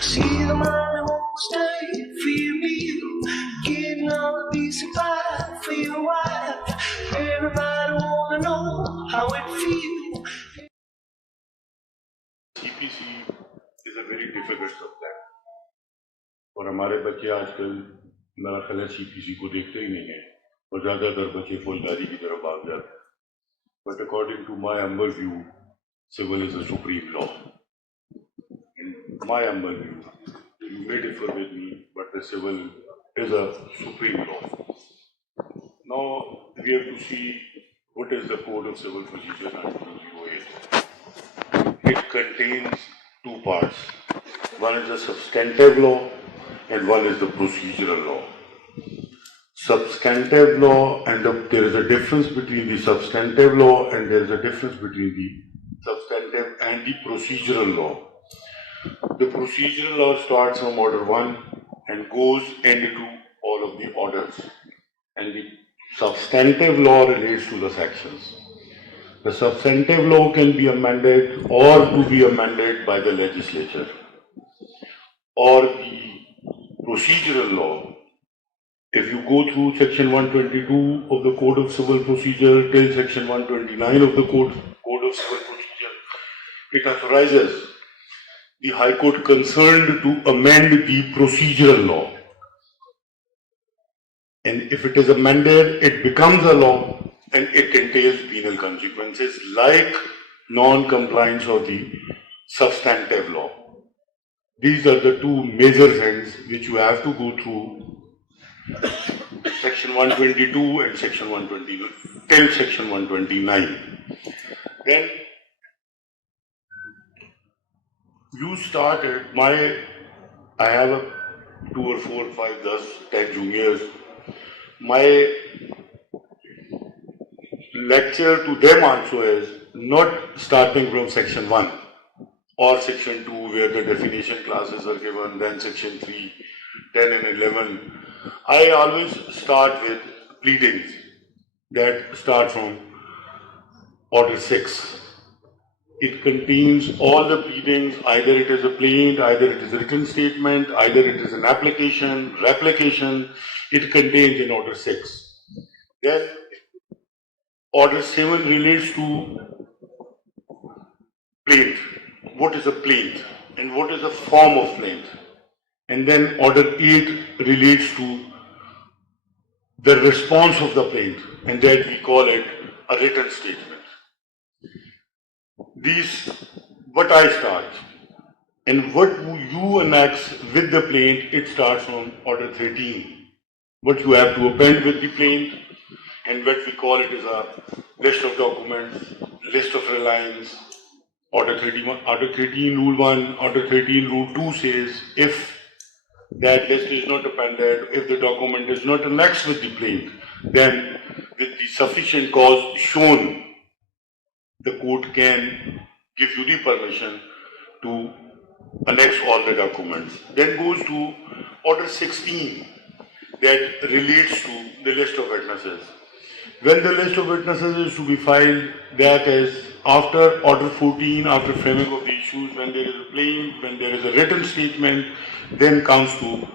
See the man who won't stay for your meal, getting on a piece of pie for your wife. Everybody wanna know how it feels. CPC is a very difficult subject. और हमारे बच्चे आजकल मेरा ख्याल है CPC को देखते ही नहीं हैं और ज़्यादातर बच्चे फौजदारी की तरफ भाग जाते हैं. But according to my humble view, civil is the supreme law. In my humble view, you may differ with me, but the civil is a supreme law. Now we have to see what is the Code of Civil Procedure 1908. It contains two parts. One is the substantive law and one is the procedural law. Substantive law, and there is a difference between the substantive law and there is a difference between the substantive and the procedural law. The procedural law starts from order 1 and goes into all of the orders, and the substantive law relates to the sections. The substantive law can be amended or to be amended by the legislature, or the procedural law. If you go through section 122 of the Code of Civil Procedure till section 129 of the Code of Civil Procedure, it authorizes the High Court concerned to amend the procedural law. And if it is amended, it becomes a law and it entails penal consequences like non-compliance of the substantive law. These are the two major things which you have to go through. Section 122 and section 120 till section 129. Then you started I have 2 or 4, 5, 10 juniors. My lecture to them also is not starting from section 1 or section 2 where the definition classes are given, then section 3, 10 and 11. I always start with pleadings that start from order 6. It contains all the pleadings, either it is a plaint, either it is a written statement, either it is an application, replication, it contains in order 6. Then order 7 relates to plaint. What is a plaint and what is a form of plaint? And then order 8 relates to the response of the plaint, and that we call it a written statement. These, what I start, and what you annex with the plaint, it starts from order 13. What you have to append with the plaint, and what we call it is a list of documents, list of reliance. Order 13 rule 1, order 13 rule 2 says if that list is not appended, if the document is not annexed with the plaint, then with the sufficient cause shown, the court can give you the permission to annex all the documents. Then goes to order 16 that relates to the list of witnesses. When the list of witnesses is to be filed, that is after order 14, after framing of the issues, when there is a plaint, when there is a written statement, then comes to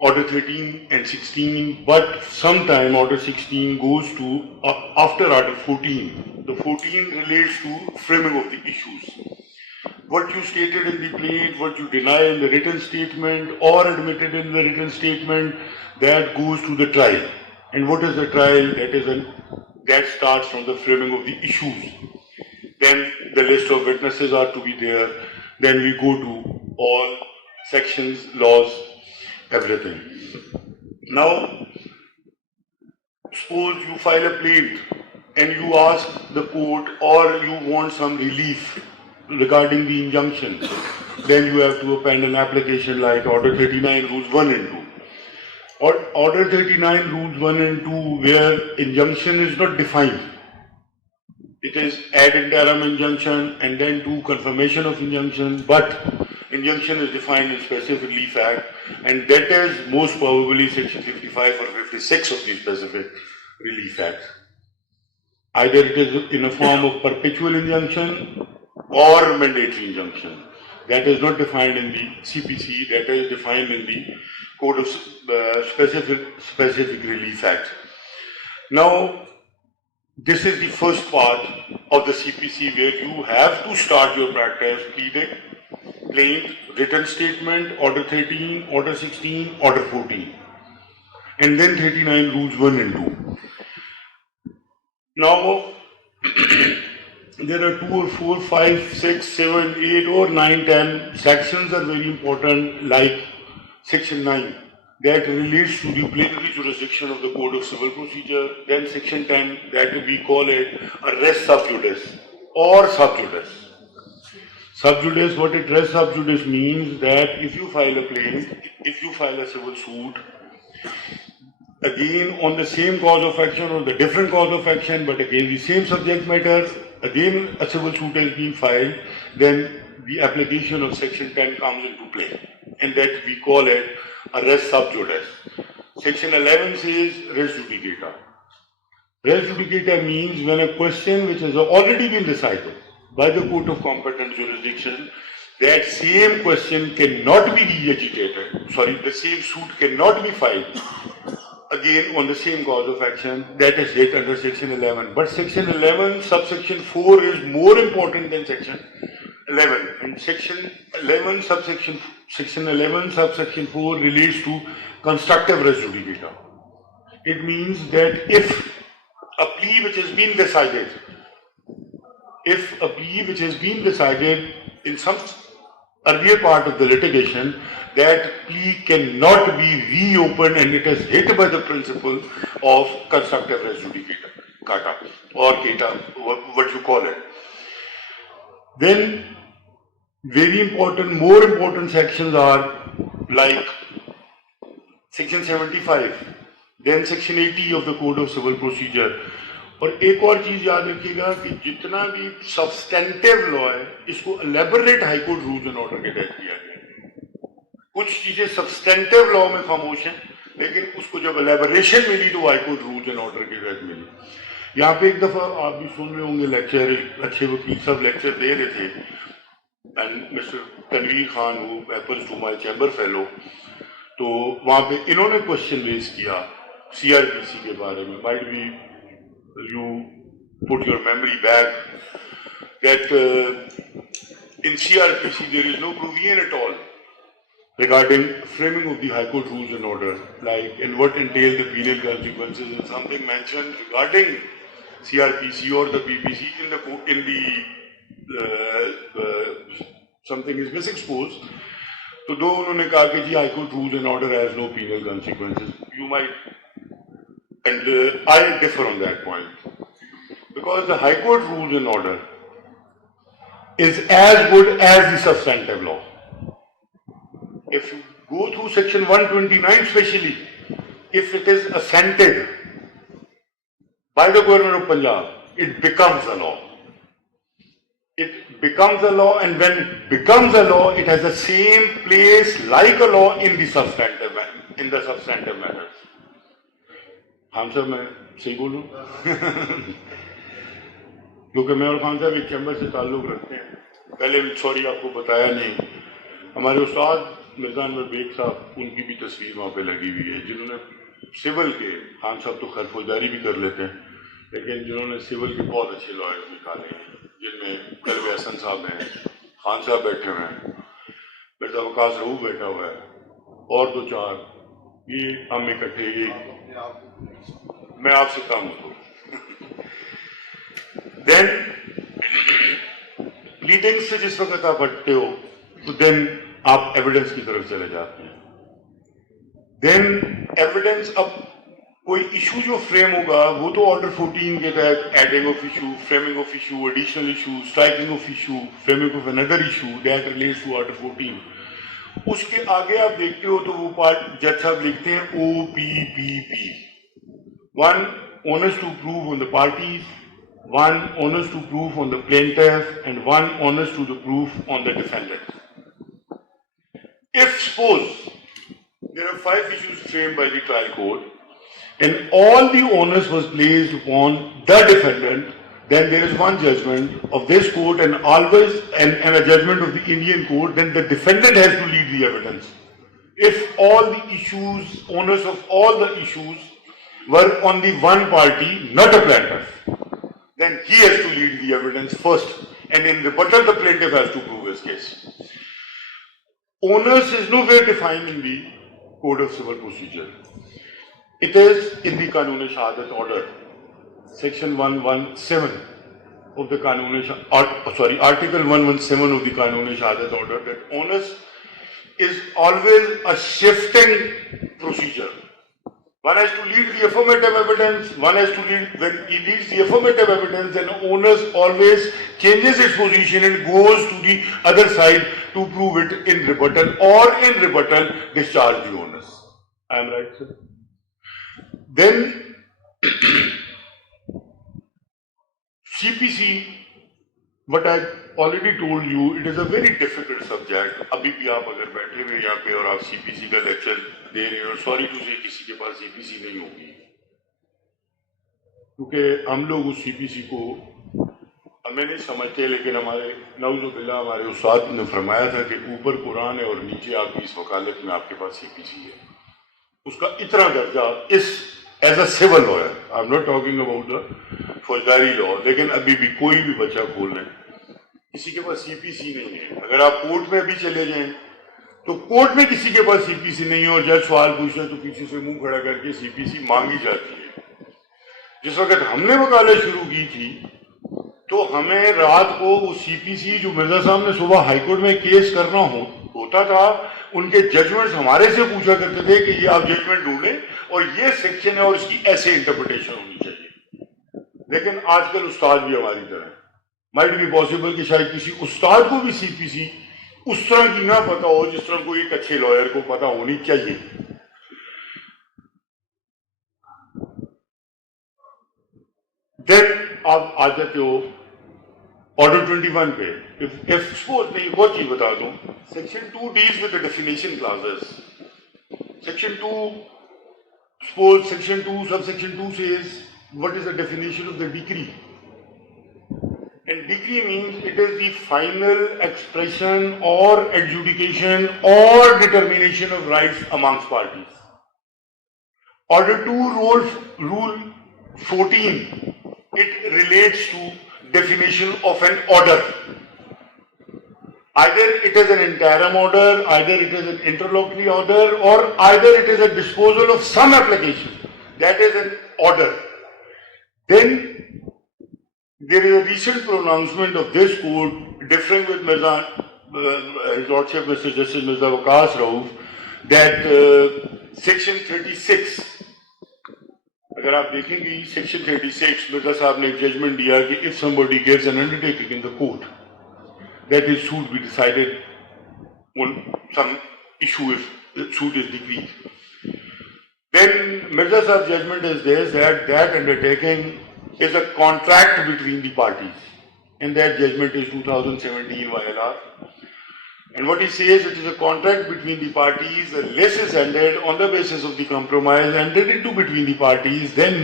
order 13 and 16, but sometime order 16 goes to after order 14. The 14 relates to framing of the issues. What you stated in the plaint, what you deny in the written statement or admitted in the written statement, that goes to the trial. And what is the trial? That starts from the framing of the issues. Then the list of witnesses are to be there. Then we go to all sections, laws, everything. Now, suppose you file a plaint and you ask the court or you want some relief regarding the injunction. Then you have to append an application like Order 39 Rules 1 and 2. Order 39 Rules 1 and 2 where injunction is not defined. It is ad interim injunction and then to confirmation of injunction, but injunction is defined in specific relief act, and that is most probably section 55 or 56 of the specific relief act. Either it is in a form of perpetual injunction or mandatory injunction. That is not defined in the CPC, that is defined in the Code of Specific Relief Act. Now, this is the first part of the CPC where you have to start your practice pleading, plaint, written statement, Order 13, Order 16, Order 14, and then 39 Rules 1 and 2. Now, there are 2 or 4, 5, 6, 7, 8 or 9, 10 sections are very important, like Section 9 that relates to the plenary jurisdiction of the Code of Civil Procedure, then Section 10 that we call it a res sub judice or sub judice. Sub judice, what it res sub judice means that if you file a plaint, if you file a civil suit, again on the same cause of action or the different cause of action, but again the same subject matter, again a civil suit has been filed, then the application of Section 10 comes into play, and that we call it a res sub judice. Section 11 says res judicata. Res judicata means when a question which has already been decided by the court of competent jurisdiction, that same question cannot be re-agitated, the same suit cannot be filed again on the same cause of action, that is hit under Section 11. But Section 11 subsection 4 is more important than Section 11, and Section 11 subsection 4 relates to constructive res judicata. It means that if a plea which has been decided, in some earlier part of the litigation, that plea cannot be reopened and it is hit by the principle of constructive res judicata or kata, what you call it. Then more important sections are like Section 75, then Section 80 of the Code of Civil Procedure. और एक और चीज याद रखिएगा कि जितना भी substantive law है इसको elaborate high court rules and order के तहत किया गया है। कुछ चीजें सब्सटेंटिव लॉ में खामोश हैं, लेकिन उसको जब एलेबोरेशन मिली तो high court rules and order के तहत मिली। यहाँ पे एक दफा आप भी सुन रहे होंगे लेक्चर, अच्छे वकील सब लेक्चर दे रहे थे, and mister Tanveer Khan who happens to my chamber fellow, तो वहाँ पे इन्होंने क्वेश्चन रेज किया सीआरपीसी के बारे में। Might be you put your memory back that in CRPC there is no provision at all regarding framing of the High Court rules and order, like and what entail the penal consequences, and something mentioned regarding CRPC or the PPC in the something is misexposed. तो दो उन्होंने कहा कि जी High Court rules and order has no penal consequences. You might, and I differ on that point, because the High Court rules and order is as good as the substantive law. If you go through Section 129 especially, if it is assented by the Governor of Punjab, it becomes a law. It becomes a law, and when it becomes a law, it has the same place like a law in the substantive matters. Khan साहब मैं सही बोलूँ क्योंकि मैं और खान साहब एक chamber से ताल्लुक़ रखते हैं। पहले सॉरी आपको बताया नहीं, हमारे उस्ताद मिर्ज़ा अनवर बेग साहब, उनकी भी तस्वीर वहाँ पे लगी हुई है, जिन्होंने सिविल के, खान साहब तो खैर फौजदारी भी कर लेते हैं, लेकिन जिन्होंने सिविल के बहुत अच्छे लॉयर निकाले हैं, जिनमें कल्ब हसन साहब हैं, खान साहब बैठे हुए हैं, मिर्ज़ा वकास रहू बैठा हुआ है, और दो चार, ये हम इकट्ठे, ये मैं आपसे काम करूँ। देन प्लीडिंग से जिस वक्त आप हटते हो तो देन आप एविडेंस की तरफ चले जाते हैं। देन एविडेंस, अब कोई इशू जो फ्रेम होगा वो तो ऑर्डर 14 के तहत adding of issue, framing of issue, additional issue, striking of issue, framing of another issue that relates to order 14। उसके आगे आप देखते हो तो वो पार्ट जज साहब लिखते हैं OPPP, 1 onus to prove on the parties, 1 onus to prove on the plaintiff, and 1 onus to the proof on the defendant. If suppose there are 5 issues framed by the trial court and all the onus was placed upon the defendant then there is one judgment of this court and always and a judgment of the Indian court, then the defendant has to lead the evidence. If all the issues, owners of all the issues were on the one party, not a plaintiff, then he has to lead the evidence first, and in rebuttal the plaintiff has to prove his case. Owners is nowhere defined in the Code of Civil Procedure. It is in the Qanun-e-Shahadat order, section 117 of the Article 117 of the Qanun-e-Shahadat order, that owners is always a shifting procedure. One has to lead the affirmative evidence, one has to lead, when he leads the affirmative evidence, then owners always changes its position and goes to the other side to prove it in rebuttal, or in rebuttal discharge the owners. I am right, sir? Then CPC, what I already told you, it is a very difficult subject. अभी भी आप अगर बैठे हुए यहाँ पे और आप CPC का लेक्चर दे रहे हो, सॉरी टू से किसी के पास CPC नहीं होगी, क्योंकि हम लोग उस CPC को हमें नहीं समझते, लेकिन हमारे नौजुबिल्लाह हमारे उस्ताद ने फरमाया था कि ऊपर कुरान है और नीचे आपकी इस वकालत में आपके पास CPC है, उसका इतना दर्जा इस as a civil lawyer, I am not talking about the फौजदारी लॉ, लेकिन अभी भी कोई भी बच्चा खोल लें, किसी के पास CPC नहीं है. अगर आप कोर्ट में अभी चले जाएं तो कोर्ट में किसी के पास CPC नहीं है और जज सवाल पूछते हैं तो पीछे से मुंह खड़ा करके CPC मांगी जाती है. जिस वक्त हमने वकालत शुरू की थी तो हमें रात को वो CPC जो मिर्जा साहब ने सुबह हाईकोर्ट में केस करना होता था, उनके जजमेंट्स हमारे से पूछा करते थे कि ये आप जजमेंट ढूंढें और ये सेक्शन है और इसकी ऐसे इंटरप्रिटेशन होनी चाहिए. लेकिन आजकल उस्ताद भी हमारी तरह, माइट बी पॉसिबल कि शायद किसी उस्ताद को भी CPC उस तरह की ना पता हो जिस तरह को एक अच्छे लॉयर को पता होनी चाहिए. देन आप आ जाते हो ऑर्डर 21 पे. इफ सपोज मैं एक और चीज बता दूं, section 2 deals with the definition clauses. Section 2, suppose section 2 subsection 2 says what is the definition of the decree, and decree means it is the final expression or adjudication or determination of rights amongst parties. Order 2 rule 14, it relates to definition of an order. Either it is an interim order, either it is an interlocutory order, or either it is a disposal of some application. That is an order. Then there is a recent pronouncement of this court differing with His Lordship Mr. Justice Mirza Waqas Rauf, that section 36, अगर आप देखेंगे section 36, Mirza साहब ने एक judgement दिया कि if somebody gives an undertaking in the court that his suit be decided on some issue if the suit is decreed, then Mirza Sahib's judgment is this, that that undertaking is a contract between the parties, and that judgment is 2017 YLR. And what he says, it is a contract between the parties, the lease is ended on the basis of the compromise entered into between the parties, then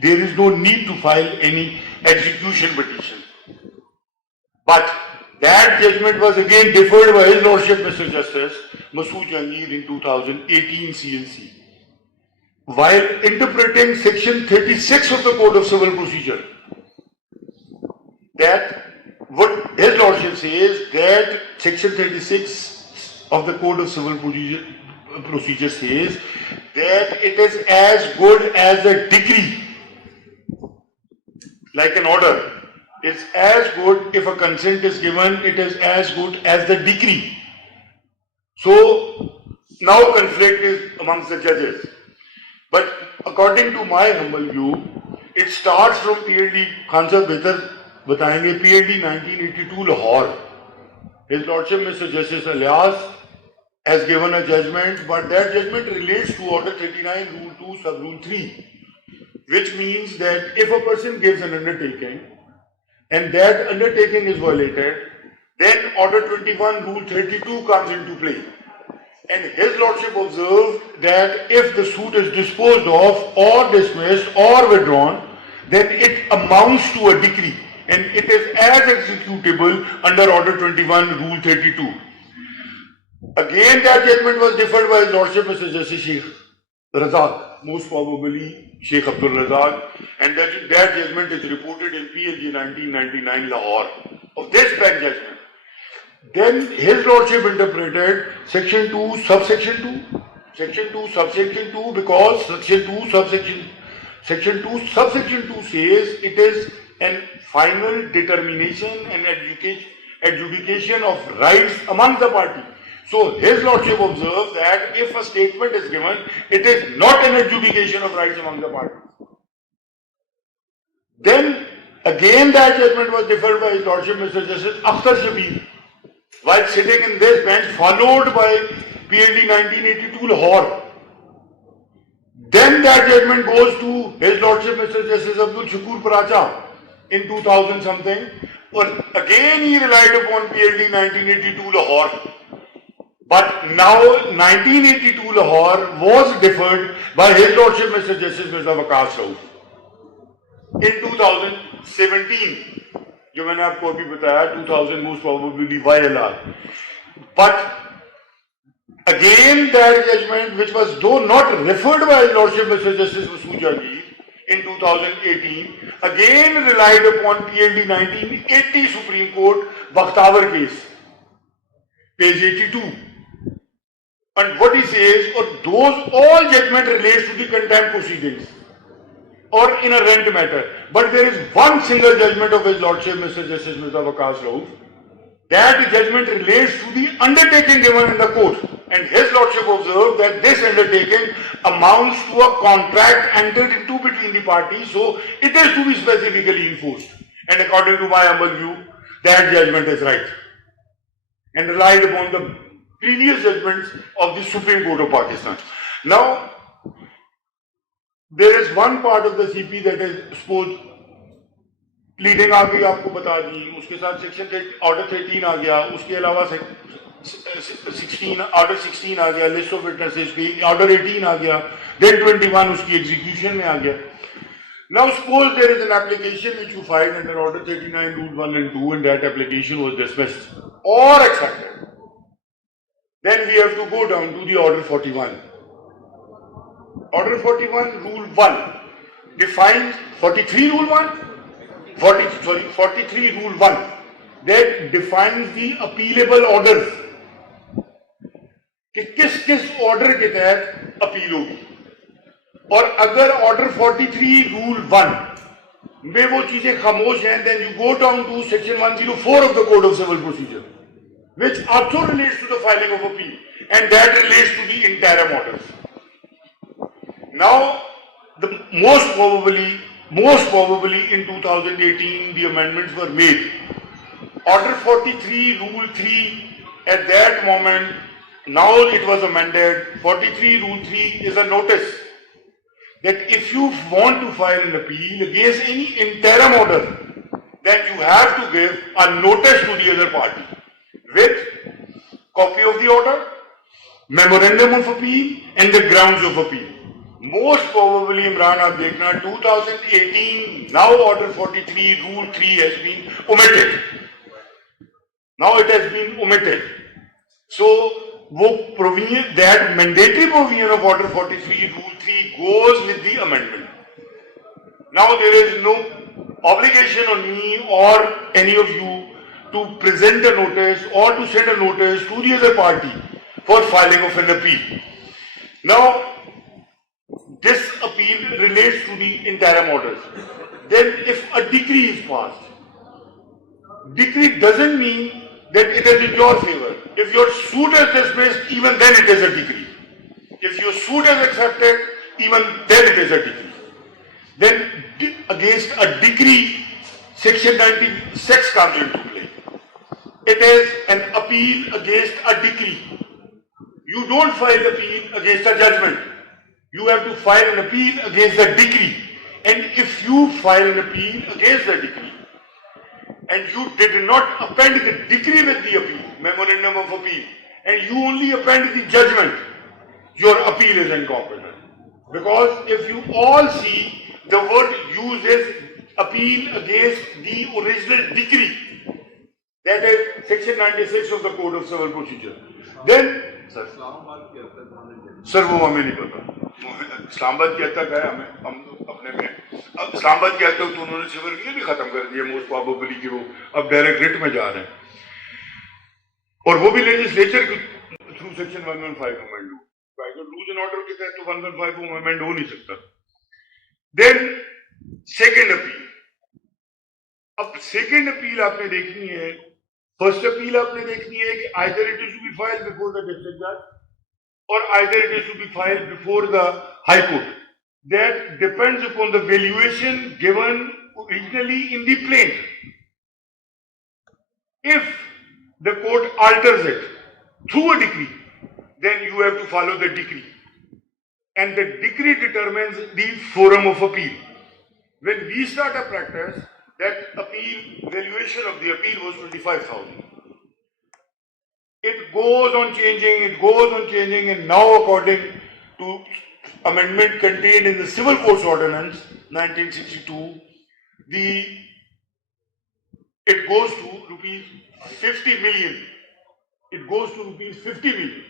there is no need to file any execution petition. But that judgment was again deferred by His Lordship Mr. Justice Masood Jahangir in 2018 CNC. While interpreting section 36 of the Code of Civil Procedure, that what His Lordship says, that section 36 of the Code of Civil Procedure says that it is as good as a decree, like an order. It's as good, if a consent is given, it is as good as the decree. So now conflict is amongst the judges. But according to my humble view, it starts from PhD, Khan Sahib behtar batayenge, PhD 1982 Lahore. His Lordship Mr. Justice Alias has given a judgment, but that judgment relates to Order 39, Rule 2, Sub Rule 3, which means that if a person gives an undertaking and that undertaking is violated, then Order 21, Rule 32 comes into play. And His Lordship observed that if the suit is disposed of or dismissed or withdrawn, then it amounts to a decree and it is as executable under Order 21, Rule 32. Again, that judgment was deferred by His Lordship Mr. Justice Sheikh Razak, most probably Sheikh Abdul Razak, and that judgment is reported in PLG 1999 Lahore of this bench judgment. Then His Lordship interpreted Section 2, Subsection 2. Section 2, Subsection 2, because Section 2, Subsection 2 says it is a final determination and adjudication of rights among the party. So His Lordship observes that if a statement is given, it is not an adjudication of rights among the parties. Then again that judgment was deferred by His Lordship Mr. Justice Akhtar Shabir while sitting in this bench, followed by PLD 1982 Lahore. Then that judgment goes to His Lordship Mr. Justice Abdul Shakur Paracha in 2000 something. But again he relied upon PLD 1982 Lahore. But now 1982 Lahore was deferred by His Lordship Mr. Justice Mirza Waqas Rauf in 2017. जो मैंने आपको अभी बताया 2000 most probably YLR. But again that judgment, which was though not referred by His Lordship Mr. Justice Masood Jagir in 2018, again relied upon PLD 1980 Supreme Court Bakhtavar case, page 82. And what he says, or those all judgment relates to the contempt proceedings or in a rent matter. But there is one single judgment of His Lordship Mr. Justice Mirza Waqas Rauf. That judgment relates to the undertaking given in the court. And His Lordship observed that this undertaking amounts to a contract entered into between the parties, so it is to be specifically enforced. And according to my humble view, that judgment is right and relied upon the previous judgments of the Supreme Court of Pakistan. Now, there is one part of the CP that is supposed pleading आ गई आपको बता दी, उसके साथ section order 13 आ गया, उसके अलावा 16 order 16 आ गया, list of witnesses की order 18 आ गया, then 21 उसकी execution में आ गया. Now suppose there is an application which you filed under order 39 rule 1 and 2 and that application was dismissed or accepted. Then we have to go down to the order 41. Order 41 rule 1 defines 43 rule 1 43 rule 1 that defines the appealable orders कि किस order के तहत appeal होगी. और अगर order 43 rule 1 में वो चीजें खामोश हैं, then you go down to section 104 of the Code of Civil Procedure, which also relates to the filing of appeal, and that relates to the interim orders. Now, most probably in 2018, the amendments were made. Order 43, Rule 3, at that moment, now it was amended. 43, Rule 3 is a notice that if you want to file an appeal against any interim order, then you have to give a notice to the other party with copy of the order, memorandum of appeal, and the grounds of appeal. Most probably, Imran, आप देखना 2018, now order 43, rule 3 has been omitted. Now it has been omitted. So, that mandatory provision of order 43, rule 3 goes with the amendment. Now there is no obligation on me or any of you to present a notice or to send a notice to the other party for filing of an appeal. Now, this appeal relates to the interim orders. Then if a decree is passed, decree doesn't mean that it is in your favor. If your suit is dismissed, even then it is a decree. If your suit is accepted, even then it is a decree. Then against a decree, section 96 comes into play. It is an appeal against a decree. You don't file appeal against a judgment. You have to file an appeal against the decree. And if you file an appeal against the decree, and you did not append the decree with the appeal, memorandum of appeal, and you only append the judgment, your appeal is incompetent. Because if you all see the word used is appeal against the original decree. That is section 96 of the Code of Civil Procedure. Then, sir, वो हमें नहीं पता. इस्लामाबाद कहता क्या है हम अपने में. अब इस्लामाबाद कहते हो तो उन्होंने सिविल भी खत्म कर दिया मोस्ट प्रोबेबली कि वो अब डायरेक्ट रिट में जा रहे हैं. और वो भी लेजिस्लेचर के थ्रू सेक्शन 115 अमेंड हो. रूल्स एंड ऑर्डर के तहत तो 115 को अमेंड हो नहीं सकता. Then second appeal. अब सेकेंड अपील आपने देखनी है. फर्स्ट अपील आपने देखनी है कि either it is to be filed before the district जज or either it is to be filed before the High Court. That depends upon the valuation given originally in the plaint. If the court alters it through a decree, then you have to follow the decree. And the decree determines the forum of appeal. When we start a practice, that appeal, valuation of the appeal was 25,000. It goes on changing, and now according to amendment contained in the Civil Courts Ordinance 1962, it goes to rupees 50 million. It goes to rupees 50 million.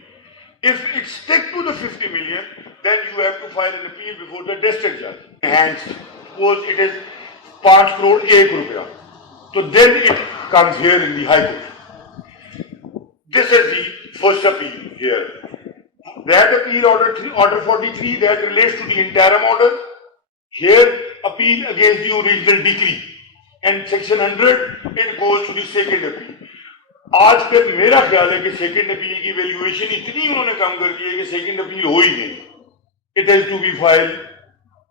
If it sticks to the 50 million, then you have to file an appeal before the district judge. Hence, suppose it is 5 crore 1 rupiah. So then it comes here in the High Court. This is the first appeal here. That appeal order 43 that relates to the interim order. Here appeal against the original decree. And section 100 it goes to the second appeal. आज तक मेरा ख्याल है कि second appeal की valuation इतनी उन्होंने कम कर दी है कि सेकेंड अपील हो ही नहीं. It has to be filed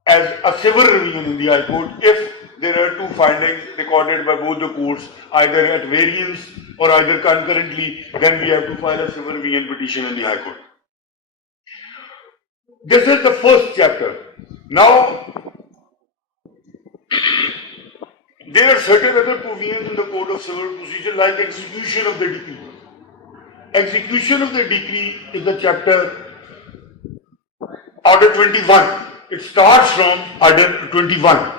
as a civil revision in the High Court if there are two findings recorded by both the courts, either at variance or either concurrently, then we have to file a civil revision petition in the High Court. This is the first chapter. Now, there are certain other provisions in the Code of Civil Procedure like execution of the decree. Execution of the decree is the chapter Order 21. It starts from Order 21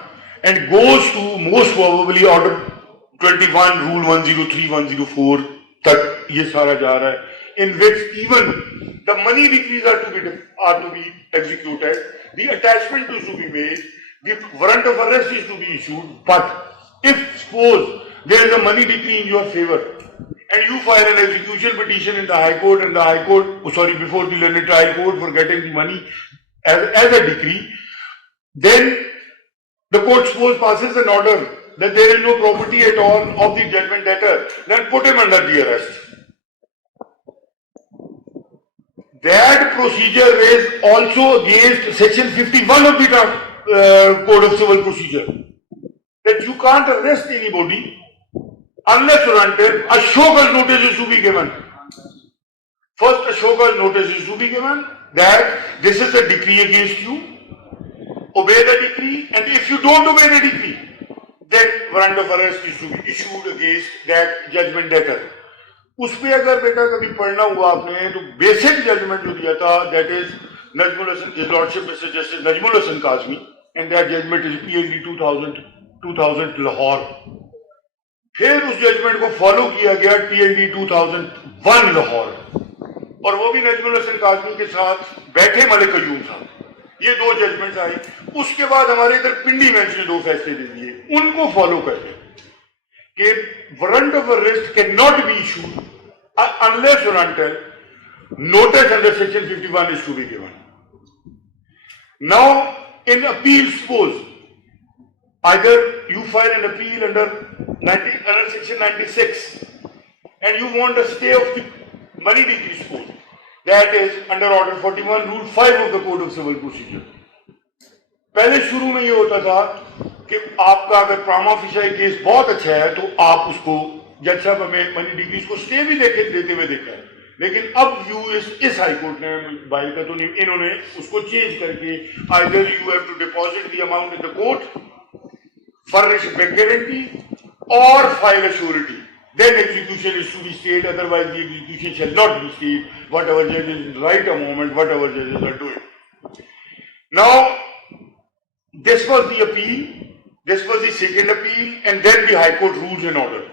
and goes to most probably Order 21, Rule 103, 104 तक ये सारा जा रहा है. In which even the money decrees are to be executed, the attachment is to be made, the warrant of arrest is to be issued. But if suppose there is a money decree in your favor and you file an execution petition in the High Court and the High Court, before the learned trial court for getting the money as a decree, then the court suppose passes an order that there is no property at all of the judgment debtor, then put him under the arrest. That procedure is also against section 51 of the Code of Civil Procedure. That you can't arrest anybody unless or until a show cause notice is to be given. First, a show cause notice is to be given that this is a decree against you. Obey the decree, and if you don't obey the decree, then warrant of arrest is to be issued against that judgment debtor. उस पे अगर बेटा कभी पढ़ना हुआ आपने तो basic judgement जो दिया था that is Najmul Hasan, His Lordship Mr. Justice Najmul Hasan Kazmi, and that judgment is PLD 2000 Lahore. फिर उस जजमेंट को फॉलो किया गया PLD 2001 लाहौर, और वो भी नजमुल हसन काज़मी के साथ बैठे मलिक अयूब साहब. ये दो जजमेंट्स आई. उसके बाद हमारे इधर पिंडी बेंच ने 2 फैसले दे दिए. उनको फॉलो करके कि warrant of arrest can not be issued unless or until notice under section 51 is to be given. Now, in appeal, suppose either you file an appeal under section 96 and you want a stay of the money decree, suppose that is under order 41, rule 5 of the Code of Civil Procedure. पहले शुरू में ये होता था कि आपका अगर प्रामा fisheye case बहुत अच्छा है तो आप उसको जज साहब हमें मनी डिग्रीज को स्टे भी देते हुए देखा है. लेकिन अब व्यू इस हाई कोर्ट ने बाइल का तो नहीं, इन्होंने उसको चेंज करके either you have to deposit the amount in the court, furnish bank guarantee or file a surety. Then execution is to be stayed, otherwise the execution shall not be stayed, whatever judges right a moment, whatever judges are doing. Now, This was the appeal, this was the second appeal, and then the High Court rules in order.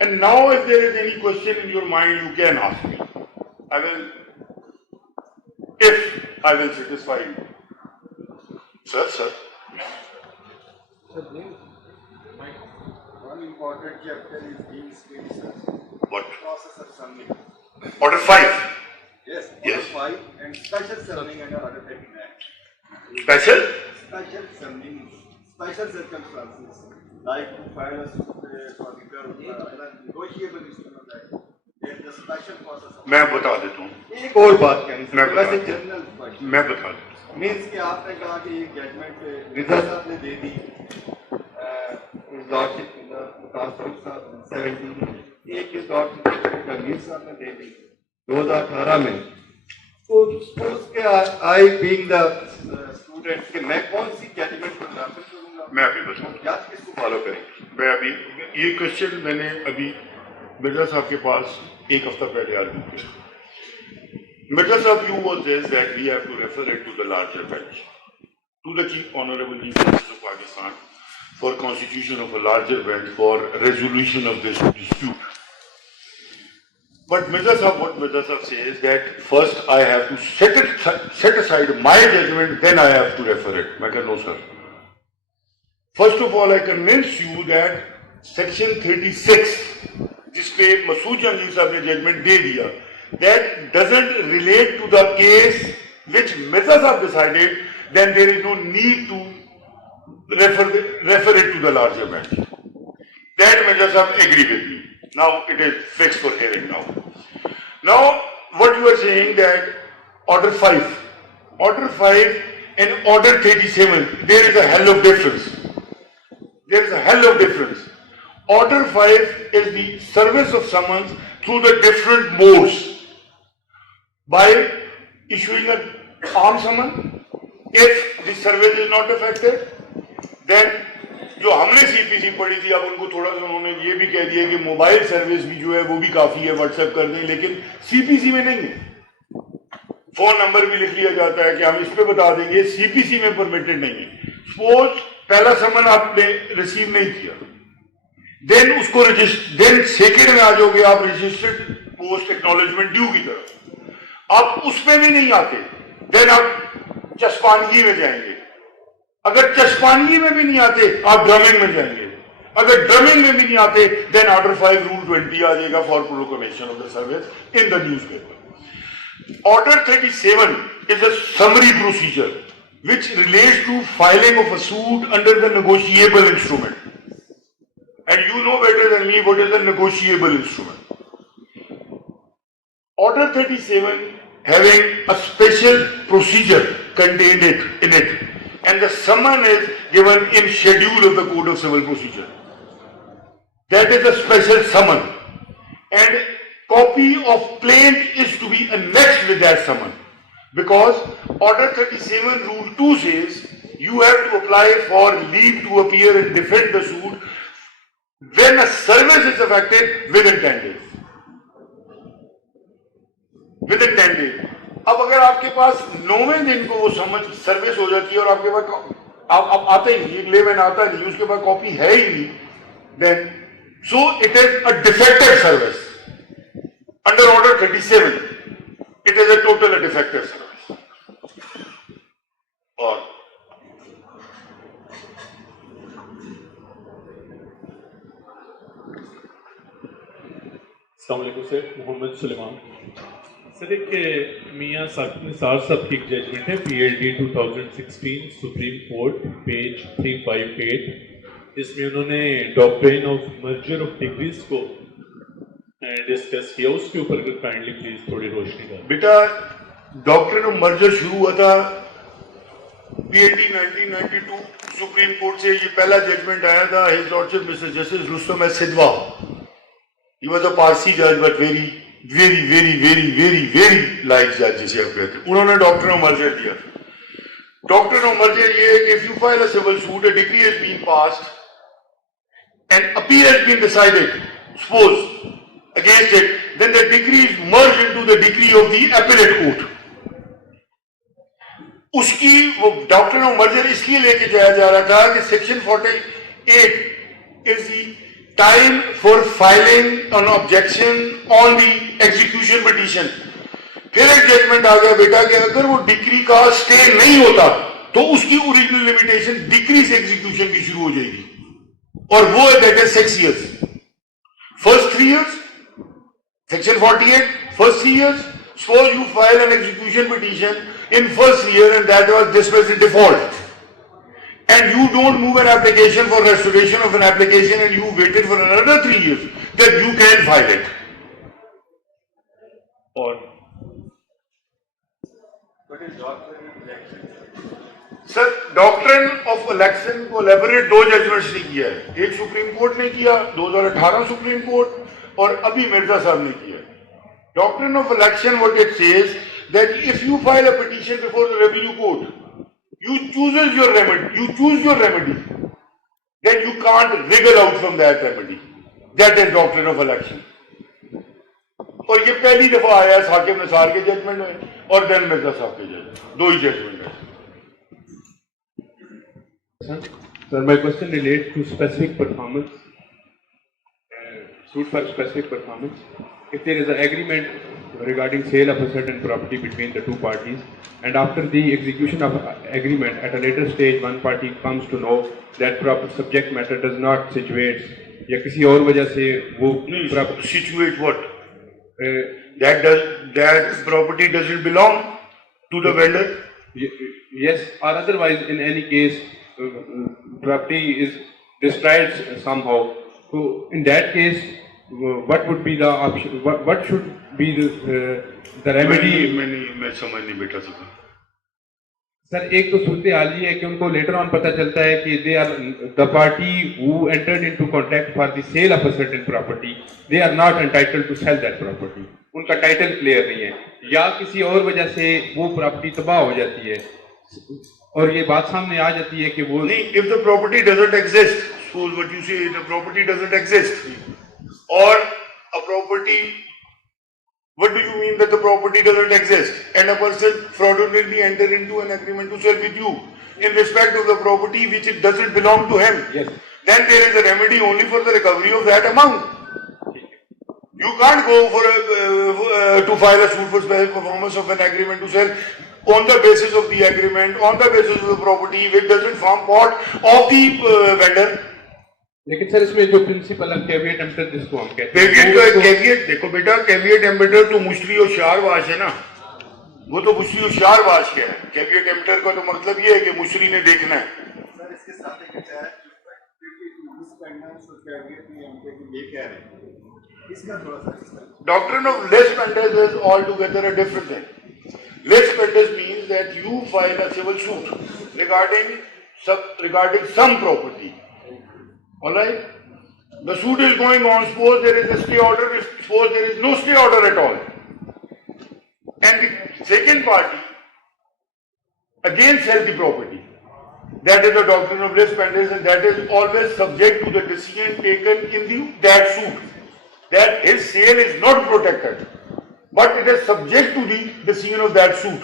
And now if there is any question in your mind, you can ask me. I will satisfy you. Sir. Sir, one important chapter is being spaces. What? Process of summoning. Order 5. Yes, Yes. order 5 and special summoning under Order 39. Special? Special summoning, special circumstances, like to file a suit for the negotiable instrument act. There is a special process of. मैं बता देता हूँ. एक और बात कहनी मैं है, बता वैसे दूँ. General question. मैं बता देता हूँ. मीन्स कि आपने कहा कि एक जजमेंट रिजा साहब ने दे दी, लॉर्डशिप मुतासिर साहब 17, एक इस लॉर्डशिप जमीर साहब ने दे दी 2018 में. तो सपोज के आई बीइंग द स्टूडेंट कि मैं कौन सी जजमेंट को दाखिल करूंगा, मैं अभी बताऊँ. क्या किसको फॉलो करेंगे. मैं अभी ये क्वेश्चन मैंने अभी मिर्जा साहब के पास एक हफ्ता पहले आर्ग्यू किया. Mirza Sahab view was this that we have to refer it to the larger bench, to the Chief Honorable Chief Justice of Pakistan for constitution of a larger bench for resolution of this dispute. But Mirza Sahab, what Mirza Sahab says that first I have to set aside my judgment, then I have to refer it. I said, no sir. First of all, I convince you that section 36, जिसपे मसूद जंगली साहब ने judgment दे दिया, that doesn't relate to the case which Mirza Sahab decided, then there is no need to refer it to the larger bench. That Mirza Sahab agree with me. Now it is fixed for here and now. Now what you are saying that order 5 and order 37, there is a hell of difference. There is a hell of difference. Order 5 is the service of summons through the different modes. By issuing an armed summon, if the service is not affected, then जो हमने CPC पढ़ी थी, अब उनको थोड़ा सा उन्होंने ये भी कह दिया कि मोबाइल सर्विस भी जो है वो भी काफी है, व्हाट्सएप कर दें, लेकिन सीपीसी में नहीं है. फोन नंबर भी लिख लिया जाता है कि हम इस पे बता देंगे, सीपीसी में परमिटेड नहीं है. सपोज पहला समन आपने रिसीव नहीं किया, देन उसको देन सेकेंड में आ जाओगे आप रजिस्टर्ड पोस्ट एक्नॉलेजमेंट ड्यू की तरफ. आप उसमें भी नहीं आते, देन आप चस्पानगी में जाएंगे. अगर चस्पानगी में भी नहीं आते, आप ड्रमिंग में जाएंगे. अगर ड्रमिंग में भी नहीं आते, देन ऑर्डर 5 रूल 20 आ जाएगा for proclamation of the service in the newspaper. Order 37 is a summary procedure which relates to filing of a suit under the negotiable instrument. And you know better than me what is the negotiable instrument. Order 37 having a special procedure contained in it, and the summon is given in schedule of the Code of Civil Procedure. That is a special summon, and copy of plaint is to be annexed with that summon, because Order 37 Rule 2 says you have to apply for leave to appear and defend the suit when a service is affected within 10 days. Within 10 days. अब अगर आपके पास 9वें दिन को वो समझ service हो जाती है और आपके पास आप आते ही नहीं, लेवन आता नहीं, उसके पास कॉपी है ही नहीं, then so it is a defective service. Under Order 37, it is a total defective service. और अस्सलाम वालेकुम सर, मोहम्मद सुलेमान. सर एक मियाँ निसार साहब की एक जजमेंट है PLD 2016 सुप्रीम कोर्ट पेज 358. इसमें उन्होंने doctrine of merger of degrees को डिस्कस किया, उसके ऊपर अगर काइंडली प्लीज थोड़ी रोशनी डालें. बेटा डॉक्ट्रिन ऑफ मर्जर शुरू हुआ था PLD 1992 सुप्रीम कोर्ट से. ये पहला जजमेंट आया था his lordship mister justice Rustam Sidhwa. He was a Parsi judge but very like judge जिसे आप कहते हैं. उन्होंने डॉक्ट्रिन ऑफ मर्जर दिया. डॉक्ट्रिन ऑफ मर्जर ये है कि if you file a civil suit, a decree has been passed and appeal has been decided, suppose against it, then the decree is merged into the decree of the appellate court. اس کی وہ ڈاکٹرن of merger اس لیے لے کے جایا جا رہا تھا کہ section 48 is the time for filing an objection on the execution petition. پھر ایک ججمنٹ آ گیا بیٹا کہ اگر وہ ڈگری کا اسٹے نہیں ہوتا تو اس کی اوریجنل لمیٹیشن ڈگری سے ایگزیکیوشن کی شروع ہو جائے گی, اور وہ that is 6 years. First 3 years, section 48, first 3 years, suppose you file an execution petition in first year and that was dismissed in default, and you don't move an application for restoration of an application and you waited for another 3 years, then you can file it. Or what is doctrine of election? Sir, doctrine of election کو elaborate 2 judgments نے کیا ہے, ایک supreme court نے کیا 2018 supreme court, اور ابھی مرزا صاحب نے کیا. Doctrine of election, what it says, that if you file a petition before the revenue court, you choose your remedy, then you can't wriggle out from that remedy. That is doctrine of election. اور یہ پہلی دفعہ آیا ہے حاکم نثار کے judgment میں اور دین مرزا صاحب کے ججمنٹ, 2 ہی ججمنٹ ہیں. Sir, my question relates to specific performance, suit for specific performance. If there is an agreement regarding sale of a certain property between the two parties, and after the execution of agreement at a later stage one party comes to know that proper subject matter does not situate, या किसी और वजह से वो situate what? That property doesn't belong to the vendor? Yes, or otherwise in any case property is destroyed somehow. So in that case, what would be the option? What should be the remedy? میں سمجھ نہیں بیٹا سکتا. سر ایک تو صورتحال یہ ہے کہ ان کو لیٹر آن پتہ چلتا ہے کہ they are the party who entered into contract for the sale of a certain property, they are not entitled to sell that property. ان کا ٹائٹل کلیئر نہیں ہے, یا کسی اور وجہ سے وہ پراپرٹی تباہ ہو جاتی ہے اور یہ بات سامنے آ جاتی ہے کہ وہ نہیں. If the property doesn't exist, suppose what you say, the property doesn't exist, or a property, what do you mean that the property doesn't exist, and a person fraudulently enter into an agreement to sell with you in respect of the property which it doesn't belong to him? Yes. Then there is a remedy only for the recovery of that amount. You can't go to file a suit for special performance of an agreement to sell on the basis of the agreement, on the basis of the property which doesn't form part of the vendor. لیکن سر اس میں جو principal ہے کیویٹ ایمپٹر جس کو ہم کہتے ہیں, کیویٹ دیکھو بیٹا, کیویٹ ایمپٹر تو مشتری اور شار واش ہے نا, وہ تو مشتری اور شار واش کیا ہے. کیویٹ ایمپٹر کا تو مطلب یہ ہے کہ مشتری نے دیکھنا ہے. سر اس کے ساتھ ایک ہے یہ کہہ رہے ہیں اس کا تھوڑا سا doctrine of res pendens is altogether a different thing. Res pendens means that you file a civil suit regarding some property. All right? The suit is going on. Suppose there is a stay order. Suppose there is no stay order at all, and the second party again sells the property. That is the doctrine of res pendens, and that is always subject to the decision taken in that suit. That his sale is not protected, but it is subject to the decision of that suit.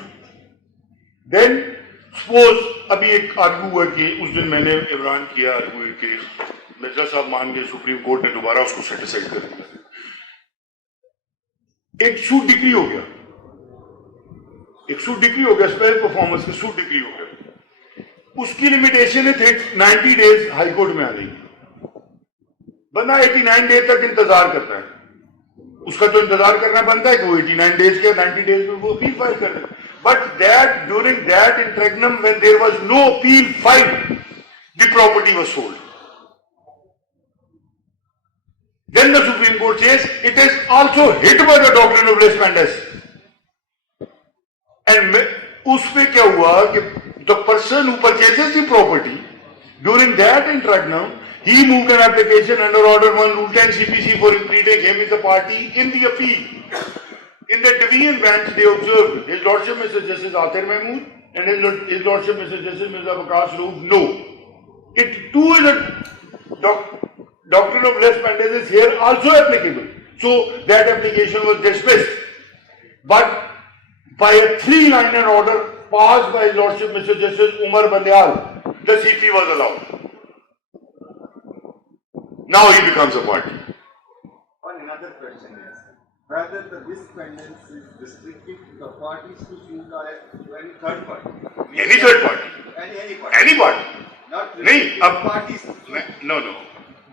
Then suppose ابھی ایک argue ہوا کہ اس دن میں نے عمران کیا argue کہ مرزا صاحب مان گئے, سپریم کورٹ نے دوبارہ اس کو سیٹیسفائی کر دیا. ایک سوٹ ڈگری ہو گیا, اسپیشل پرفارمنس کا سوٹ ڈگری ہو گیا. اس کی لمیٹیشن ہے 90 days ہائی کورٹ میں آ گئی. بندہ 89 days تک انتظار کرتا ہے. اس کا تو انتظار کرنا بنتا ہے کہ وہ 89 days کے 90 days میں وہ اپیل فائل کر دے. But that during that interregnum when there was no appeal filed, the property was sold. Then the Supreme Court says it is also hit by the doctrine of res pendens. And us pe kya hua कि the person who purchases the property during that interregnum, he moved an application under Order 1 Rule 10 CPC for treating him as a party in the appeal. In the division bench, they observed His Lordship Mr. Justice Athir Mahmood and His Lordship Mr. Justice Mirza Waqas Roof, no. It too is a doctrine of res pendens is here also applicable. So that application was dismissed. But by a 3-liner order passed by His Lordship Mr. Justice Umar Bandial, the CP was allowed. Now he becomes a party. One another question is whether this pendants is restricted to the parties to sue to any third party. Any third party. Any party. Any party. Not Nahi, parties. No.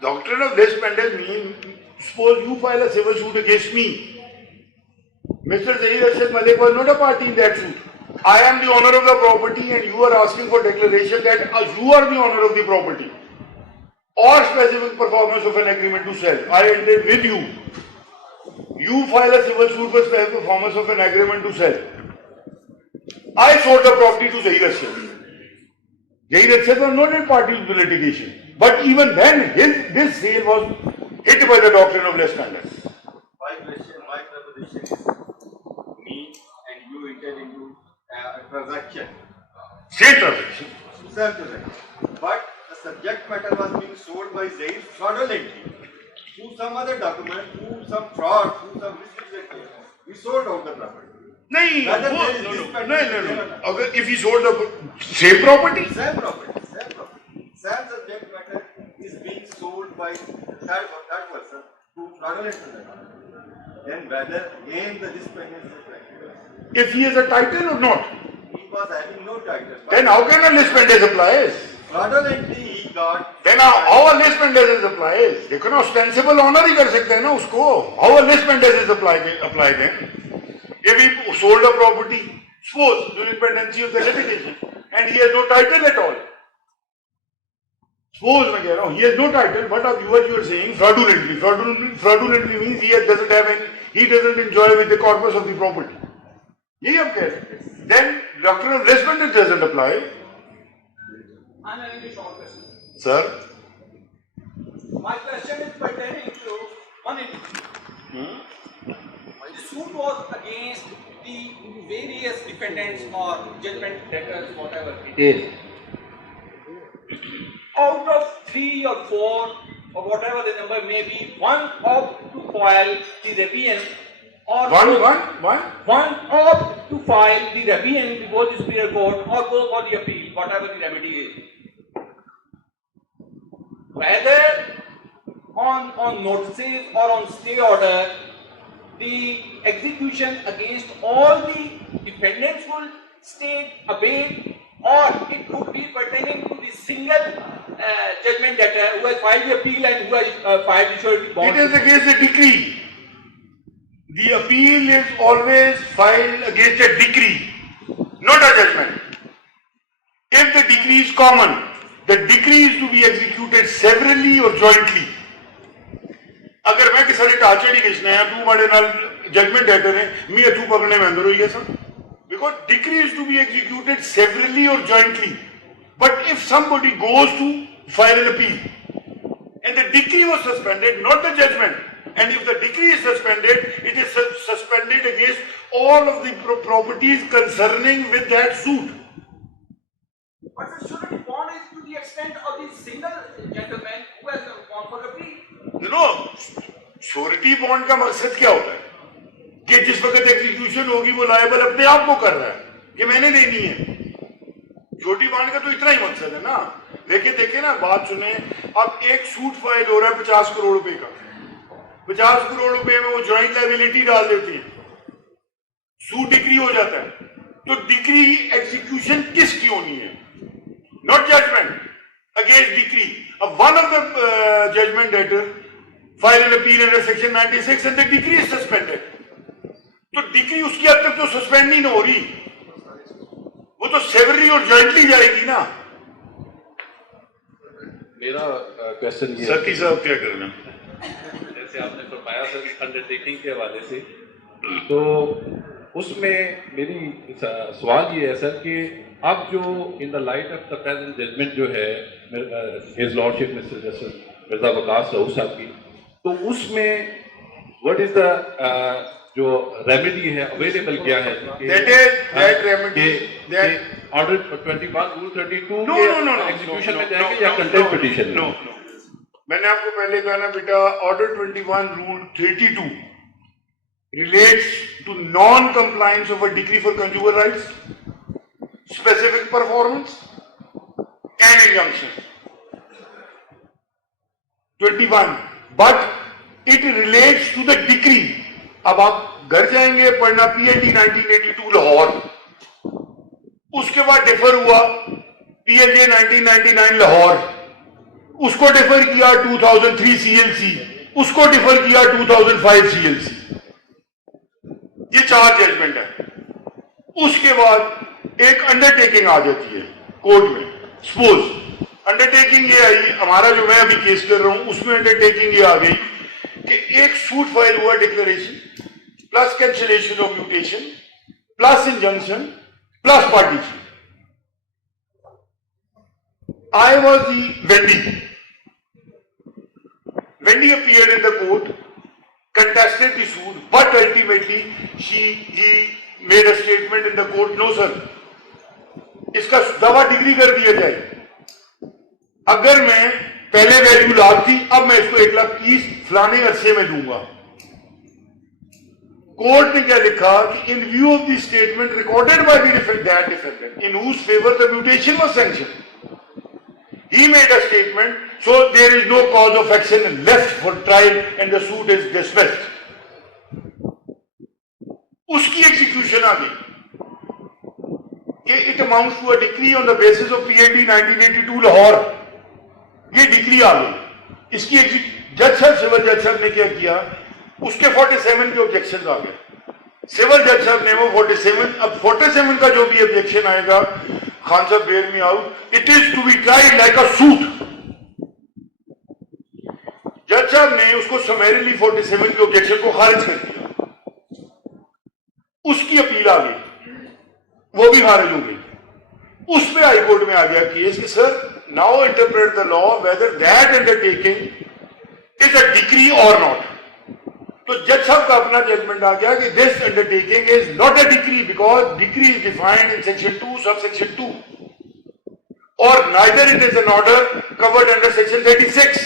Doctrine of less pendants means, suppose you file a civil suit against me. Mr. Zahir Arshad Malik was not a party in that suit. I am the owner of the property and you are asking for declaration that you are the owner of the property. Or specific performance of an agreement to sell. I entered with you. You file a civil suit for specific performance of an agreement to sell. I sold the property to Zahir Arshad. Zahir Arshad was not a party to the litigation. But even then, this sale was hit by the doctrine of less pendants. My proposition is me and you enter into a transaction. Same transaction. Same transaction. But the subject matter was being sold by Zahir fraudulently. Through some other document, through some fraud, through some misrepresentation. We sold out the property. No. If he sold the same property? Same property. Same subject matter is being sold by that person through fraudulent transaction. Then whether again the dispendence is practical. If he has a title or not? He was having no title. Then how can a list pendants applies? Fraudulently he got. Then how a list pendants applies? देखो ना ostensible honor ही कर सकते हैं ना उसको. How a list pendants is applied then? If he sold a property, suppose during pendency of the litigation, and he has no title at all. Suppose मैं कह रहा हूँ, he has no title. What you are saying fraudulently? Fraudulently means he doesn't enjoy with the corpus of the property. यही हम कह रहे हैं. Then doctrine of less pendants doesn't apply. I'm having a short question. Sir. My question is pertaining to one entity. The suit was against the various defendants or judgment debtors, whatever it is. Out of 3 or 4 or whatever the number may be, one opted to file the rebellion or One opted to file the rebellion before the superior court or go for the appeal, whatever the remedy is. Whether on notices or on stay order, the execution against all the defendants will stay abate, or it could be pertaining to the single judgment debtor who has filed the appeal and who has filed the surety bond. It is against a decree. The appeal is always filed against a decree, not a judgment. If the decree is common, the decree is to be executed severally or jointly. अगर मैं किसी टाचड़ी किसने हैं तू बड़े नाल judgement debtor है मैं तू पकड़ने में अंदर हो गया sir because decree is to be executed severally or jointly. But if somebody goes to file an appeal and the decree was suspended, not the judgment, and if the decree is suspended, it is suspended against all of the properties concerning with that suit. But the surety bond is to the extent of the single gentleman who has gone for appeal. You know, surety bond का मकसद क्या होता है कि जिस वक्त execution होगी वो लायबल अपने आप को कर रहा है कि मैंने देनी है. श्योरिटी बॉन्ड का तो इतना ही मकसद है ना. देखिए ना बात सुने. अब एक सूट फाइल हो रहा है 50 करोड़ रुपए का. 50 करोड़ रुपए में वो ज्वाइंट लायबिलिटी डाल देती है, सूट डिक्री हो जाता है. तो डिक्री एग्जीक्यूशन किसकी होनी है? Not judgment against decree. अब one of the judgment debtor file an appeal under section 96 and the decree is suspended. तो डिक्री उसकी हद तक तो सस्पेंड नहीं हो रही, वो तो सेवरली और जॉइंटली जाएगी ना. मेरा क्वेश्चन ये सर की साहब क्या करना, जैसे आपने फरमाया सर अंडरटेकिंग के हवाले से, तो उसमें मेरी सवाल ये है सर कि अब जो in the light of the present judgment जो है his lordship mister justice Mirza Waqas Raut साहब की, तो उसमें व्हाट इज द जो रेमेडी है अवेलेबल क्या है? that remedy that order 21 rule 32 no execution में जाएंगे या कंटेम्प्ट पिटीशन? नो. मैंने आपको पहले कहा ना बेटा, order 21 rule 32 relates to non-compliance of a decree for conjugal rights. specific performance and injunction. 21. But it relates to the decree. अब आप घर जाएंगे पढ़ना PLD 1982 लाहौर, उसके बाद डिफर हुआ PLJ 1999 लाहौर, उसको डिफर किया 2003 CLC, उसको डिफर किया 2005 CLC. ये 4 जजमेंट है. उसके बाद एक अंडरटेकिंग आ जाती है कोर्ट में. सपोज अंडरटेकिंग ये आई, हमारा जो मैं अभी केस कर रहा हूं उसमें अंडरटेकिंग ये आ गई कि एक सूट फाइल हुआ declaration plus cancellation of mutation plus injunction plus partition. I was the vendee. Vendee appeared in the court, contested the suit, but ultimately he made a statement in the court, no sir, इसका दावा degree कर दिया जाए. अगर मैं पहले value lakh थी, अब मैं इसको 1,30,000 फलाने अरसे में दूंगा. कोर्ट ने क्या लिखा कि in view of the statement recorded by the defendant in whose favour the mutation was sanctioned. He made a statement, so there is no cause of action left for trial and the suit is dismissed. उसकी execution आ गई. ये it amounts to a decree on the basis of PLD 1982 Lahore. ये decree आ गई. इसकी जज साहब, civil जज साहब ने क्या किया, उसके 47 के ऑब्जेक्शन आ गए. सिविल जज साहब ने वो 47, अब 47 का जो भी ऑब्जेक्शन आएगा, खान साहब bear me out, it is to be tried like a suit. जज साहब ने उसको समरीली 47 के ऑब्जेक्शन को खारिज कर दिया. उसकी अपील आ गई, वो भी खारिज हो गई. उस पे हाई कोर्ट में आ गया केस कि sir now interpret the law whether that undertaking is a decree और नॉट. तो जज साहब का अपना जजमेंट आ गया कि this undertaking is not a decree because decree is defined in section 2 sub section 2 और neither it is an order covered under section 36.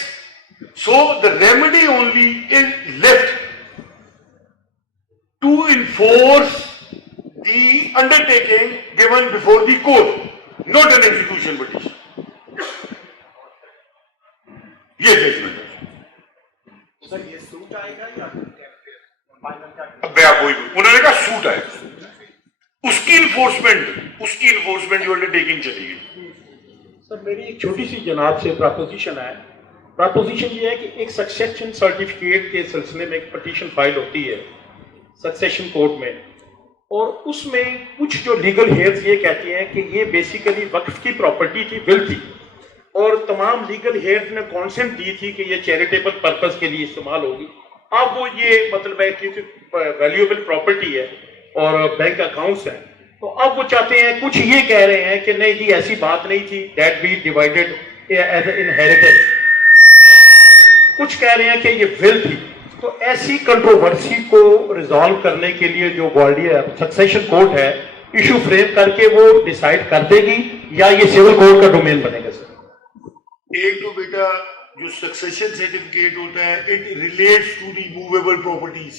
So the remedy only is left to enforce the undertaking given before the court, not an execution petition. ये judgement है. Sir ये suit आएगा या उन्होंने कहा suit आएगा. उसकी इन्फोर्समेंट जो अंडरटेकिंग चली गई. सर मेरी एक छोटी सी जनाब से प्रपोजिशन है. प्रपोजिशन ये है कि एक सक्सेशन सर्टिफिकेट के सिलसिले में एक पटिशन फाइल होती है सक्सेशन कोर्ट में, और उसमें कुछ जो लीगल हेयर्स ये कहती हैं कि ये बेसिकली वक्फ की प्रॉपर्टी थी, विल थी, और तमाम लीगल हेयर्स ने कॉन्सेंट दी थी कि ये चैरिटेबल पर्पस के लिए इस्तेमाल होगी. अब वो ये मतलब है कि वैल्यूएबल प्रॉपर्टी है और बैंक अकाउंट्स हैं, तो अब वो चाहते हैं, कुछ ये कह रहे हैं कि नहीं जी ऐसी बात नहीं थी, that be divided as inheritance. कुछ कह रहे हैं कि ये विल थी. तो ऐसी कंट्रोवर्सी को रिजॉल्व करने के लिए जो बॉडी सक्सेशन कोर्ट है इशू फ्रेम करके वो डिसाइड कर देगी या ये सिविल कोर्ट का डोमेन बनेगा. सर एक तो बेटा जो सक्सेशन सर्टिफिकेट होता है it relates to the movable properties,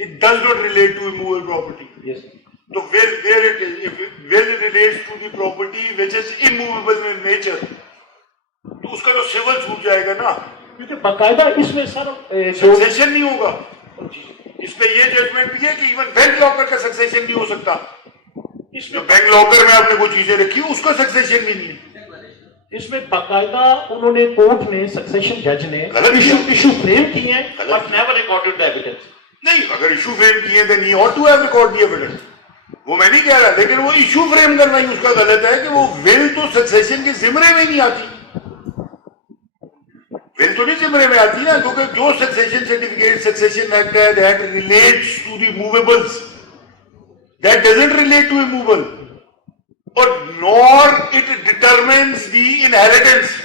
it does not relate to immovable property. तो where it is, if will relates to the property which is immovable in nature, तो उसका तो सिविल छूट जाएगा ना, क्योंकि बाकायदा इसमें सर सक्सेशन नहीं होगा. इसमें ये जजमेंट भी है कि इवन बैंक लॉकर का सक्सेशन नहीं हो सकता. जो बैंक लॉकर में आपने कोई चीजें रखी उसका सक्सेशन भी नहीं है. इसमें बाकायदा उन्होंने कोर्ट ने सक्सेशन जज ने इशू फ्रेम किए हैं but never recorded the evidence. नहीं, अगर इशू फ्रेम किए then he ought to have record the evidence. वो मैं नहीं कह रहा, लेकिन वो इशू फ्रेम करना ही उसका गलत है कि वो विल तो सक्सेशन के जिम्मे में नहीं आती. विल तो नहीं जिम्मे में आती ना, क्योंकि जो सक्सेशन सर्टिफिकेट सक्सेशन एक्ट है that relates to the movables, that doesn't relate to immovable, और nor it determines the inheritance.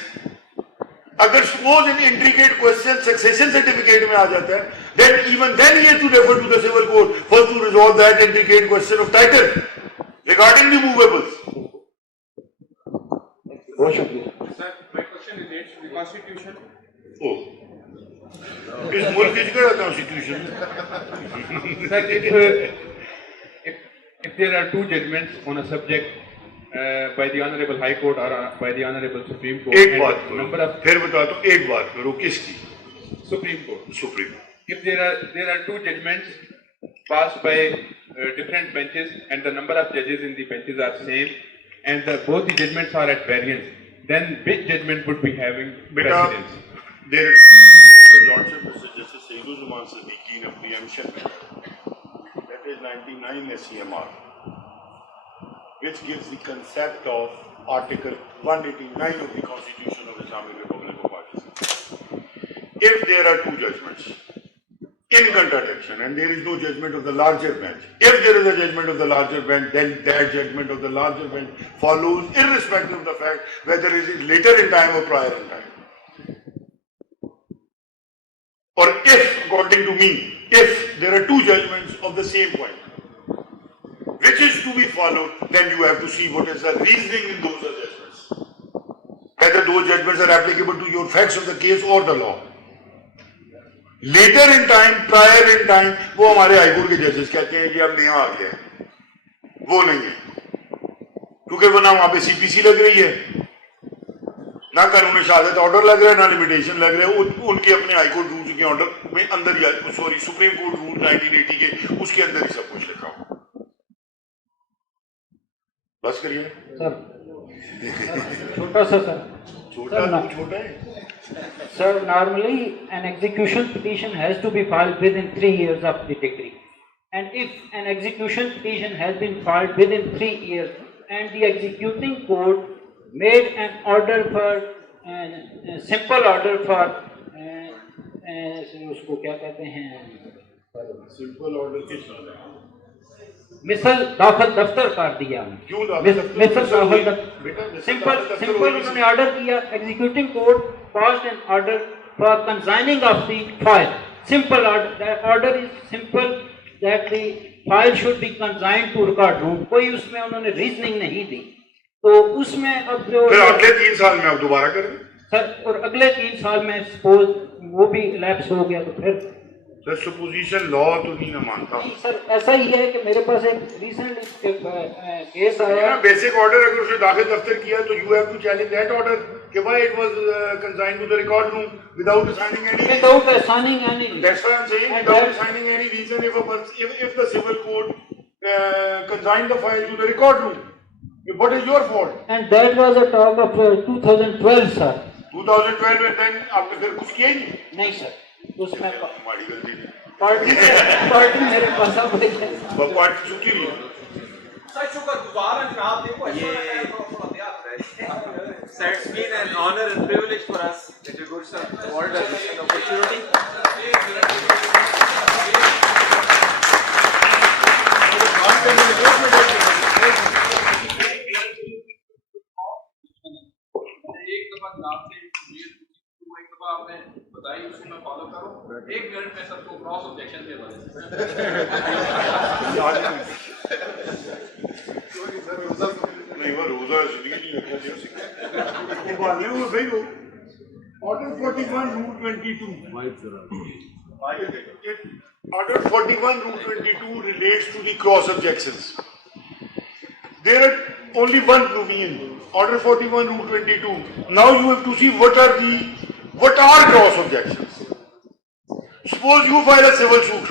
अगर suppose in intricate question succession certificate में आ जाता है, then even then he has to refer to the civil court first to resolve that intricate question of title regarding the movables. Sir, my question relates to the constitution. Oh, is mulk is good constitution. Sir, if there are two judgments on a subject by the Honorable High Court or by the Honorable Supreme Court. एक and बात the करो, number of फिर बताता हूँ, एक बात करो, किसकी? Supreme Court. Supreme. If there are two judgments passed by different benches and the number of judges in the benches are same and both the judgments are at variance, then which judgment would be having precedence? There is Lordship Mr. Justice Sayyidul Zaman Siddiqui in a preemption that is 99 SCMR, which gives the concept of Article 189 of the Constitution of Islamic Republic of Pakistan. If there are two judgments in contradiction and there is no judgment of the larger bench, if there is a judgment of the larger bench, then that judgment of the larger bench follows irrespective of the fact whether it is later in time or prior in time. Or if, according to me, if there are two judgments of the same point, which is to be followed, then you have to see what is the reasoning in those judgments. Whether those judgments are applicable to your facts of the case or the law. Later in time, prior in time, वो हमारे high court के जजेस कहते हैं कि अब नया आ गया है, वो नहीं है, क्योंकि वो ना वहाँ पे CPC लग रही है, ना कानून शहादत ऑर्डर लग रहा है, ना लिमिटेशन लग रहा है, उनके अपने हाईकोर्ट रूल्स के ऑर्डर में अंदर ही, सॉरी सुप्रीम कोर्ट रूल 1980 के उसके अंदर ही सब कुछ लिखा हो। बस करिए सर, छोटा सा सर, छोटा है Sir, normally an execution petition has to be filed within 3 years of the decree. And if an execution petition has been filed within 3 years and the executing court made an order for, a simple order for, उसको क्या कहते हैं? Simple order किस तरह है? मिसल दाखिल दफ्तर कर दिया, मिसल सिंपल उन्होंने ऑर्डर किया, executing court passed an order for consigning of the file. Simple order. The order is simple that the file should be consigned to record room. कोई उसमें उन्होंने reasoning नहीं दी, तो उसमें अब जो फिर अगले 3 साल में आप दोबारा करें सर, और अगले 3 साल में सपोज वो भी लैप्स हो गया तो फिर सर सुपोजिशन लॉ तो नहीं ना मानता सर। ऐसा ही है कि मेरे पास एक रिसेंटली केस आया, बेसिक ऑर्डर अगर उसने दाखिल दफ्तर किया तो you have to challenge that order कि why it was consigned to the record room without assigning any that's why I'm saying without assigning any reason if the civil court consigned the file to the record room, what is your fault? and that was a talk of 2012 sir। 2012 में then आपने फिर कुछ किया ही नहीं sir, उसमें हमारी गलती नहीं, पार्टी मेरे पास अब वो पार्टी चुकी हुई है। सर शुक्रगुजार हैं जनाब, देखो ये it's been an honor and privilege for us that you could award us an opportunity. आपने बताई उसको मैं फॉलो करूं, 1 मिनट में सबको क्रॉस ऑब्जेक्शन के बारे में नहीं वो रोजा जिंदगी नहीं रखना चाहिए वो बाले वो भाई वो order 41 rule 22 order 41 rule 22 relates to the cross objections. There are only one provision, order 41 rule 22. Now you have to see what are cross objections. Suppose you file a civil suit.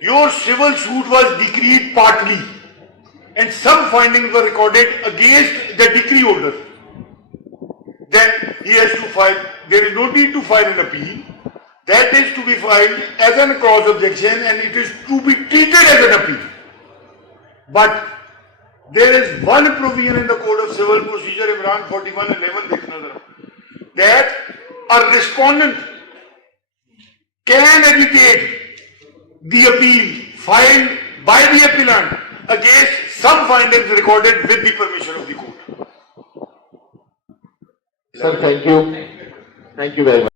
Your civil suit was decreed partly and some findings were recorded against the decree order. Then he has to file, there is no need to file an appeal. That is to be filed as a cross objection and it is to be treated as an appeal. But there is one provision in the Code of Civil Procedure, Imran 41:11, देखना जरा, that a respondent can agitate the appeal filed by the appellant against some findings recorded with the permission of the court. Sir, thank you. Thank you very much.